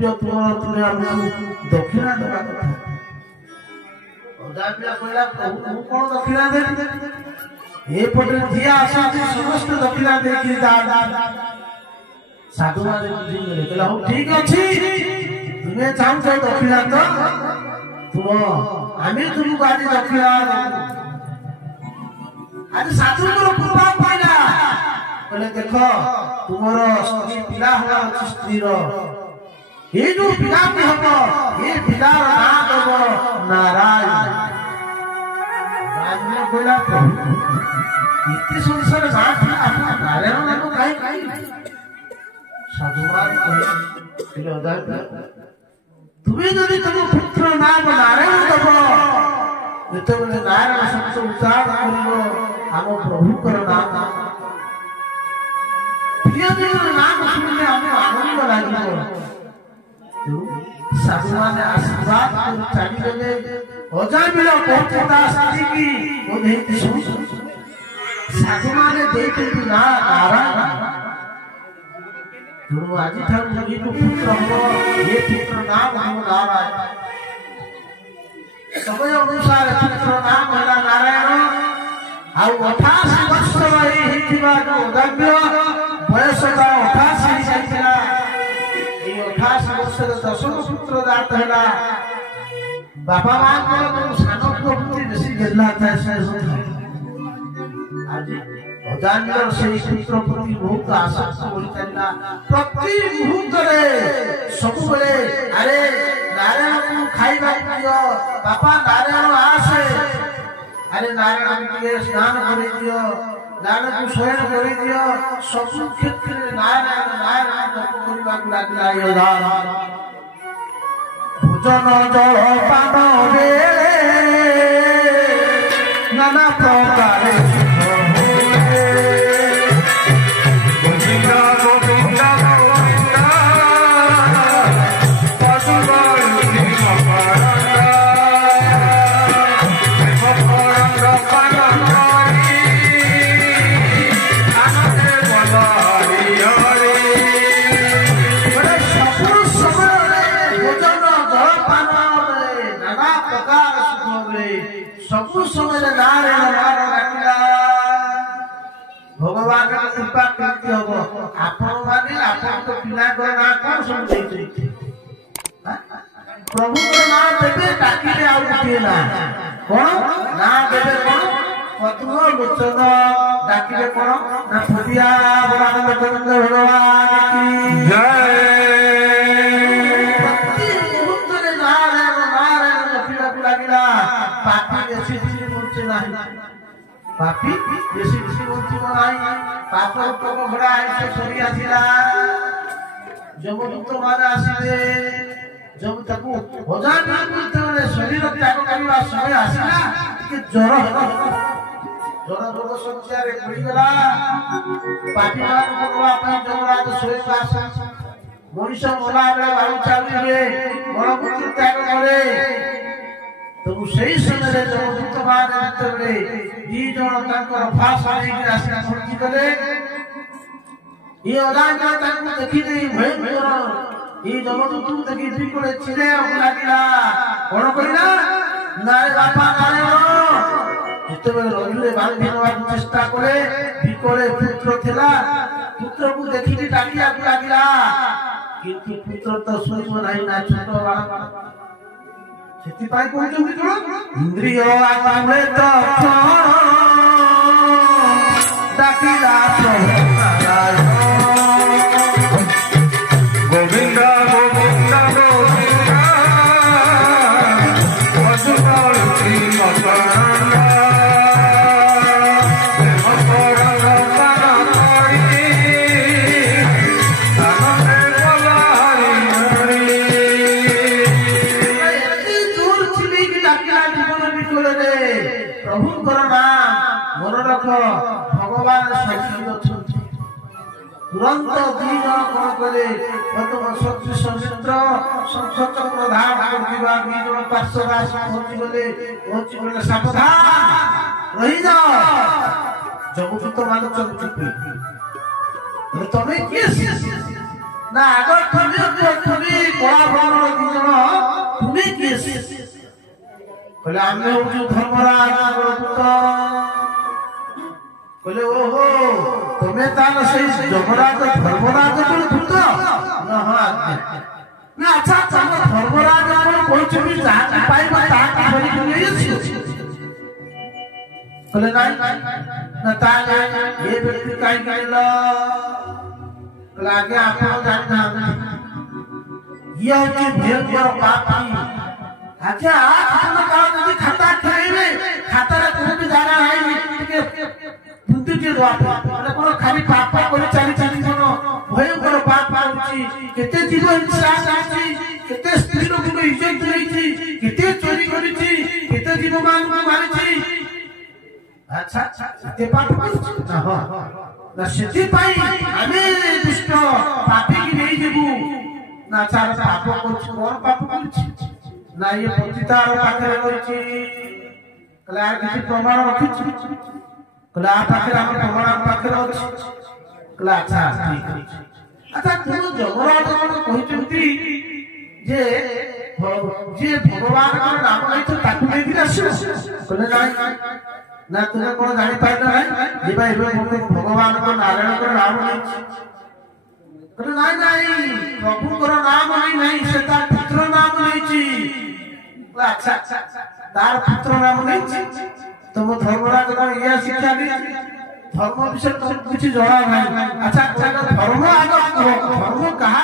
कर्तव्य तुम्हें हमको दक्षिणा देवा कथा अजाबिया कहला प्रभु मु कोन दक्षिणा देबी ए पटे जिया आसा समस्त दक्षिणा देकी साधु माने बुझी गले कहला हो ठीक अछि तुम्हें चाहू छ दक्षिणा तो तुम आमी तुमको आज दक्षिणा आज साधु को प्रभाव पाइला कहले देखो तुमरो स्त्री पिला होला अछि स्त्री रो ये जो पिला के हबो ये पिला रो नाम देबो नारायण नारायण कहला प्रभु इति संसार नाथ नारायण नाम काई साधुमान कहले अदाय तुम्हें यदि तुम पुत्र नाम नारायण देबो जेतेबेले नारायण शब्द उच्चारण करिबो हम प्रभु कर नाम नाम सुनले हमें आनंद लागिबो साधु माने आशीर्वाद कर चाली गले अजाबिला पहुंचता स्त्री की वो देखती सुन साधु माने देखती ना नारायण जो आज ठाकुर जी को पुत्र हो ये पुत्र नाम हम नारायण समय अनुसार पुत्र नाम होला नारायण आ 88 वर्ष रही हिथिबा जो अजाबिला बयस 88 जाइला ए 88 वर्ष रे 10 पुत्र जात हैला बाबा मां को सानो पुत्र बेसी गेला था से आज अजाबिला से पुत्र प्रति बहुत आशा होई चलना प्रति मुहूर्त रे सब बेले अरे नारायण को खाइबा दियो बापा नारायण आसे अरे नारायण के स्नान करे दियो नारायण को शयन करे दियो सब क्षेत्र में नारायण नारायण जप करबा को लागला योदान भोजन जल पान बेले नाना प्रकार भगवान कृपा करती हो आपण माने आपण तो पिला को ना कोन समझै प्रभु को ना देबे डाकिले आउ दिला कोन ना देबे कोन पत्नो लोचन डाकिले कोन ना फदिया भगवान गोविंद भगवान की जय प्रति मुहूर्त रे नारायण नारायण पिला लागिला पापी बेसी मुंचे नाही पापी बेसी बेसी मुंचे नाही पापर को घोड़ा ऐसे सरी आसिला जब तो माने आसीले जब तक हजार ना बोलते शरीर त्याग करबा समय आसिला कि ज्वर होला ज्वर रोग संचार रे पड़ी गला पापी मान को अपन जमराज सोए पास मनुष्य मोला रे बाहु चाली रे बड़ पुत्र त्याग करे तो सही समय रे जब तो मान अंतरे दी जण ताकर फास आनी के आसिला पहुंची गले ये अदान का ताको देखि दे भयंकर ये जमदू तू देखि दी कोले छिले लागिला कोन कहिला नारे बापा नारे जेतेबेले रजुरे बाल भेनवा चेष्टा करे बिकोले पुत्र थिला पुत्र को देखि डाकिया लागिला किंतु पुत्र तो सुनिबो नाही ना छोट बाळा सेति पाई कहजो कि इंद्रिय आत्मे तो डाकिला प्रभु नारायण गोविंद गोविंद गोविंद मधुकर श्री मकरंद भगवान तुरंत दिन कौन करे प्रथम सत्य समित्र संसद प्रधान करथिबा बीजन पार्श्वदास पहुंची गले सावधान रही जाओ जब तो मान चुप तमे किए ନା ଆଗ ତୁମେ କଳା ବ୍ରାହ୍ମଣ ଦି ଜଣ ତୁମେ କିଏ? କହିଲେ ଆମେ ହଉଛୁ ଧର୍ମରାଜଙ୍କର ଦୂତ। କହିଲେ ଓହୋ ତୁମେ ତାହେଲେ ସେଇ ଯମରାଜ ଧର୍ମରାଜଙ୍କର ଦୂତ? ନା ହଁ ଆଜ୍ଞା। ନା ଆଚ୍ଛା ତମ ଧର୍ମରାଜ ଆପଣ କହିଛନ୍ତି ଯାହାକୁ ପାଇବ ତାହାକୁ ଧରିକି ନେଇ ଆସିବ? କହିଲେ ନାଇଁ ନା ତାହେଲେ ଏ ବ୍ୟକ୍ତି କାହିଁକି ଆଣିଲ? କହିଲେ ଆଜ୍ଞା ଆପଣ ଜାଣିନାହାନ୍ତି ଇଏ ହଉଛି ଭୟଙ୍କର ପାପୀ। ଆଚ୍ଛା ଆପଣ କାଳ ଯଦି ଖାତା ଖେଳେଇବେ ଖାତାରେ କୋଉଠି ଜାଗା ନାହିଁ ଟିକେ ବୁଦ୍ଧିଟିଏ ଦବା ମାନେ କଣ ଖାଲି ପାପ କରି ଚାଲିଛି ଜୀବନ ଭୟଙ୍କର ପାପ କରୁଛି। କେତେ ଜୀବ ହିଂସା ଚାଲିଛି, କେତେ ସ୍ତ୍ରୀ ଲୋକଙ୍କୁ ଇଜ୍ଜତ ଦେଇଛି, କେତେ ଚୋରି କରିଛି, କେତେ ଜୀବ ମାନଙ୍କୁ ମାରିଛି। ଆଚ୍ଛା ଏତେ ପାପ କରୁଛି ନା ସେଥିପାଇଁ ଆମେ ଦୁଷ୍ଟ ପାପୀକି ନେଇଯିବୁ। ନା ଆଚ୍ଛା ପାପ କରୁଛି କଣ ପାପ କରୁଛି? ନା ଇଏ ପତିତାର ପାଖରେ ରହିଛି। କହିଲେ ଆର କିଛି ପ୍ରମାଣ ରଖିଛୁ? କହିଲେ ଆ ପାଖରେ ଆମର ପ୍ରମାଣ ଆମ ପାଖରେ ଅଛି। କହିଲେ ଆଚ୍ଛା ଠିକ ଅଛି। ଆଚ୍ଛା ତୁମ ଯମରାଜ କଣ କହିଛନ୍ତି ଯେ ଯିଏ ଭଗବାନଙ୍କର ନାମ ନେଇଛ ତାକୁ ନେଇକି ଆସିବ? କହିଲେ ନାଇଁ ନା ତୁମେ କଣ ଜାଣିପାରିଲ ନାହିଁ ଯେ ଭାଇ ଭଗବାନଙ୍କ ନାରାୟଣଙ୍କର ନାମ ନେଇଛି? କହିଲେ ନାଇଁ ନାଇଁ ପ୍ରଭୁଙ୍କର ନାମ ନେଇ ନାହିଁ ସେ ତାର ପୁତ୍ର ନାମ ନେଇଛି। ଆଚ୍ଛା ତାର ପୁତ୍ର ନାମ ନେଇଛି। ତମ ଧର୍ମରାଜ କଣ ଇଏ ଶିକ୍ଷା ଦେଇଛି? ଧର୍ମ ବିଷୟରେ କିଛି ଜଣା ନାହିଁ। ଆଚ୍ଛା ଧର୍ମ ଆଗ ଧର୍ମ କାହା